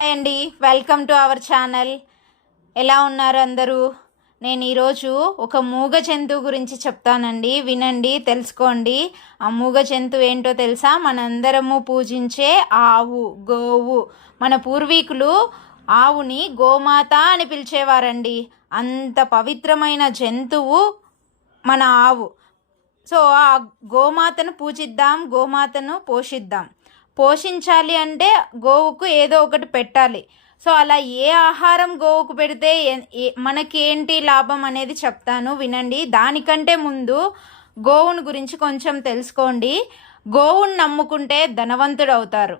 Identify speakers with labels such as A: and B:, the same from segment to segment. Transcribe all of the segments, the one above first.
A: అండి welcome to our channel ఎలా ఉన్నారు అందరూ? నేను ఈరోజు ఒక మూగ జంతువు గురించి చెప్తానండి. వినండి తెలుసుకోండి. ఆ మూగ జంతువు ఏంటో తెలుసా? మనందరము పూజించే ఆవు గోవు. మన పూర్వీకులు ఆవుని గోమాత అని పిలిచేవారండి. అంత పవిత్రమైన జంతువు మన ఆవు. సో ఆ గోమాతను పూజిద్దాం గోమాతను పోషిద్దాం. పోషించాలి అంటే గోవుకు ఏదో ఒకటి పెట్టాలి. సో అలా ఏ ఆహారం గోవుకు పెడితే మనకేంటి ఏ- మనకి ఏంటి లాభం అనేది చెప్తాను వినండి. దానికంటే ముందు గోవుని గురించి కొంచెం తెలుసుకోండి. గోవుని నమ్ముకుంటే ధనవంతుడు అవుతారు.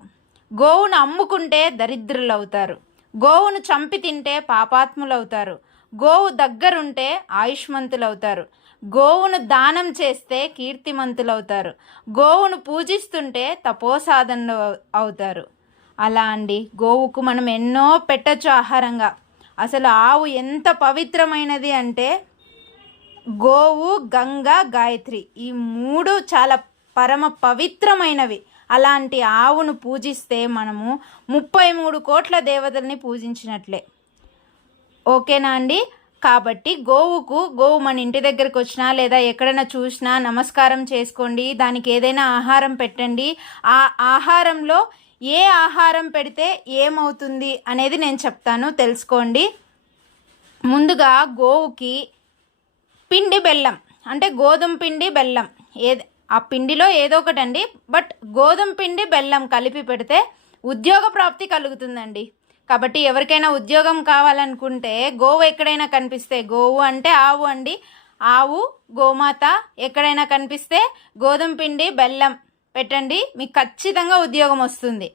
A: గోవును అమ్ముకుంటే దరిద్రులు అవుతారు గోవును చంపి తింటే పాపాత్ములు అవుతారు గోవు దగ్గరుంటే ఆయుష్మంతులు అవుతారు గోవును దానం చేస్తే కీర్తిమంతులు అవుతారు గోవును పూజిస్తుంటే తపోసాధనలు అవుతారు. అలా అండి. గోవుకు మనం ఎన్నో పెట్టచ్చు ఆహారంగా. అసలు ఆవు ఎంత పవిత్రమైనది అంటే గోవు గంగ గాయత్రి ఈ మూడు చాలా పరమ పవిత్రమైనవి. అలాంటి ఆవును పూజిస్తే మనము ముప్పై మూడు కోట్ల దేవతల్ని పూజించినట్లే. ఓకేనా అండి? కాబట్టి గోవుకు గోవు మన ఇంటి దగ్గరకు వచ్చినా లేదా ఎక్కడైనా చూసినా నమస్కారం చేసుకోండి. దానికి ఏదైనా ఆహారం పెట్టండి. ఆ ఆహారంలో ఏ ఆహారం పెడితే ఏమవుతుంది అనేది నేను చెప్తాను. తెలుసుకోండి. ముందుగా గోవుకి పిండి బెల్లం అంటే గోధుమ పిండి బెల్లం ఏది ఆ పిండిలో ఏదో ఒకటండి బట్ గోధుమ పిండి బెల్లం కలిపి పెడితే ఉద్యోగ ప్రాప్తి కలుగుతుందండి. కాబట్టి ఎవరికైనా ఉద్యోగం కావాలనుకుంటే గోవు ఎక్కడైనా కనిపిస్తే గోవు అంటే ఆవు అండి. ఆవు గోమాత ఎక్కడైనా కనిపిస్తే గోధుమ పిండి బెల్లం పెట్టండి. మీకు ఖచ్చితంగా ఉద్యోగం వస్తుంది.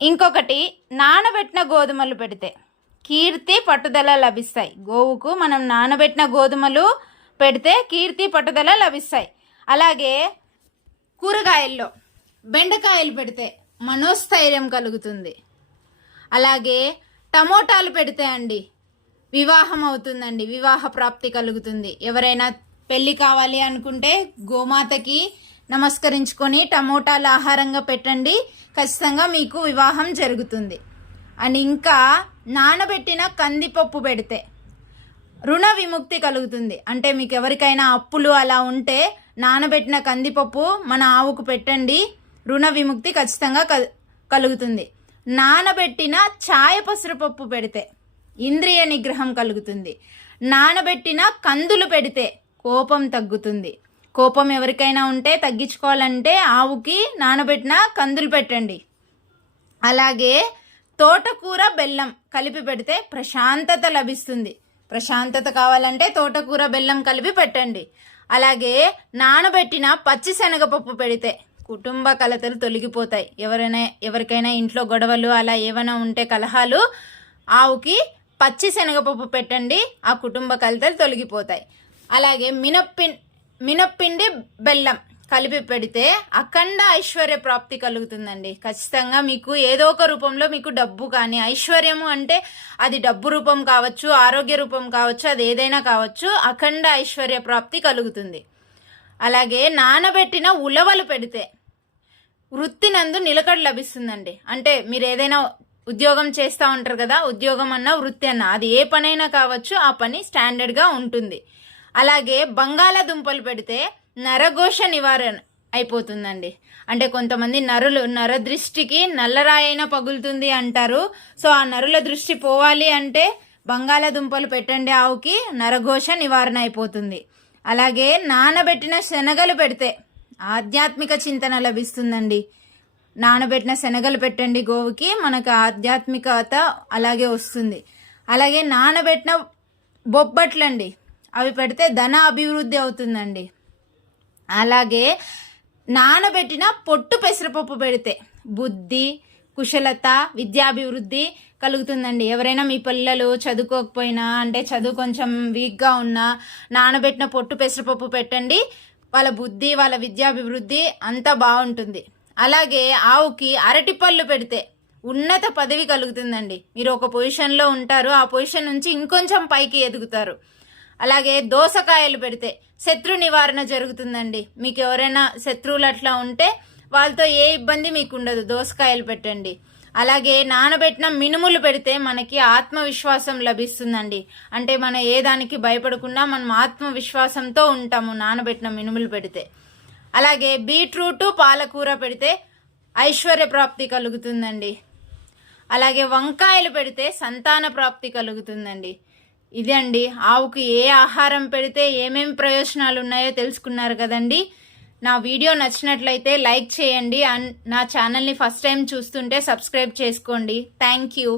A: ఇంకొకటి నానబెట్టిన గోధుమలు పెడితే కీర్తి పట్టుదల లభిస్తాయి. గోవుకు మనం నానబెట్టిన గోధుమలు పెడితే కీర్తి పట్టుదల లభిస్తాయి. అలాగే కూరగాయల్లో బెండకాయలు పెడితే మనోస్థైర్యం కలుగుతుంది. అలాగే టమోటాలు పెడితే అండి వివాహం అవుతుందండి వివాహ ప్రాప్తి కలుగుతుంది. ఎవరైనా పెళ్ళి కావాలి అనుకుంటే గోమాతకి నమస్కరించుకొని టమోటాలు ఆహారంగా పెట్టండి ఖచ్చితంగా మీకు వివాహం జరుగుతుంది. అండ్ ఇంకా నానబెట్టిన కందిపప్పు పెడితే రుణ విముక్తి కలుగుతుంది. అంటే మీకు ఎవరికైనా అప్పులు అలా ఉంటే నానబెట్టిన కందిపప్పు మన ఆవుకు పెట్టండి రుణ విముక్తి ఖచ్చితంగా కలుగుతుంది. నానబెట్టిన ఛాయ పసురుపప్పు పెడితే ఇంద్రియ నిగ్రహం కలుగుతుంది. నానబెట్టిన కందులు పెడితే కోపం తగ్గుతుంది. కోపం ఎవరికైనా ఉంటే తగ్గించుకోవాలంటే ఆవుకి నానబెట్టిన కందులు పెట్టండి. అలాగే తోటకూర బెల్లం కలిపి పెడితే ప్రశాంతత లభిస్తుంది. ప్రశాంతత కావాలంటే తోటకూర బెల్లం కలిపి పెట్టండి. అలాగే నానబెట్టిన పచ్చి శనగపప్పు పెడితే కుటుంబ కలతలు తొలగిపోతాయి. ఎవరైనా ఎవరికైనా ఇంట్లో గొడవలు అలా ఏమైనా ఉంటే కలహాలు ఆవుకి పచ్చి శనగపప్పు పెట్టండి ఆ కుటుంబ కలతలు తొలగిపోతాయి. అలాగే మినప్పి మినప్పిండి బెల్లం కలిపి పెడితే అఖండ ఐశ్వర్య ప్రాప్తి కలుగుతుందండి. ఖచ్చితంగా మీకు ఏదో ఒక రూపంలో మీకు డబ్బు కానీ ఐశ్వర్యము అంటే అది డబ్బు రూపం కావచ్చు ఆరోగ్య రూపం కావచ్చు అది ఏదైనా కావచ్చు అఖండ ఐశ్వర్య ప్రాప్తి కలుగుతుంది. అలాగే నానబెట్టిన ఉలవలు పెడితే వృత్తి నందు నిలకడ లభిస్తుందండి. అంటే మీరు ఏదైనా ఉద్యోగం చేస్తూ ఉంటారు కదా ఉద్యోగం అన్న వృత్తి అన్న అది ఏ పనైనా కావచ్చు ఆ పని స్టాండర్డ్గా ఉంటుంది. అలాగే బంగాళాదుంపలు పెడితే నరఘోష నివారణ అయిపోతుందండి. అంటే కొంతమంది నరులు నర దృష్టికి నల్లరాయైనా పగులుతుంది అంటారు. సో ఆ నరుల దృష్టి పోవాలి అంటే బంగాళాదుంపలు పెట్టండి ఆవుకి నరఘోష నివారణ అయిపోతుంది. అలాగే నానబెట్టిన శనగలు పెడితే ఆధ్యాత్మిక చింతన లభిస్తుందండి. నానబెట్టిన శనగలు పెట్టండి గోవుకి మనకు ఆధ్యాత్మికత అలాగే వస్తుంది. అలాగే నానబెట్టిన బొబ్బట్లండి అవి పెడితే ధన అభివృద్ధి అవుతుందండి. అలాగే నానబెట్టిన పొట్టు పెసరపప్పు పెడితే బుద్ధి కుశలత విద్యాభివృద్ధి కలుగుతుందండి. ఎవరైనా మీ పిల్లలు చదువుకోకపోయినా అంటే చదువు కొంచెం వీక్గా ఉన్నా నానబెట్టిన పొట్టు పెసరపప్పు పెట్టండి. వాళ్ళ బుద్ధి వాళ్ళ విద్యాభివృద్ధి అంతా బాగుంటుంది. అలాగే ఆవుకి అరటిపళ్ళు పెడితే ఉన్నత పదవి కలుగుతుందండి. మీరు ఒక పొజిషన్లో ఉంటారు ఆ పొజిషన్ నుంచి ఇంకొంచెం పైకి ఎదుగుతారు. అలాగే దోసకాయలు పెడితే శత్రు నివారణ జరుగుతుందండి. మీకు ఎవరైనా శత్రువులు అట్లా ఉంటే వాళ్ళతో ఏ ఇబ్బంది మీకు ఉండదు దోసకాయలు పెట్టండి. అలాగే నానబెట్టిన మినుములు పెడితే మనకి ఆత్మవిశ్వాసం లభిస్తుందండి. అంటే మనం ఏ దానికి భయపడకుండా మనం ఆత్మవిశ్వాసంతో ఉంటాము నానబెట్టిన మినుములు పెడితే. అలాగే బీట్రూట్ పాలకూర పెడితే ఐశ్వర్య ప్రాప్తి కలుగుతుందండి. అలాగే వంకాయలు పెడితే సంతాన ప్రాప్తి కలుగుతుందండి. ఇదే అండి ఏ ఆహారం పెడితే ఏమేమి ప్రయోజనాలు ఉన్నాయో తెలుసుకున్నారు కదండి. నా వీడియో నచ్చినట్లయితే లైక్ చేయండి అండ్ నా ఛానల్ని ఫస్ట్ టైం చూస్తుంటే సబ్స్క్రైబ్ చేసుకోండి. Thank you.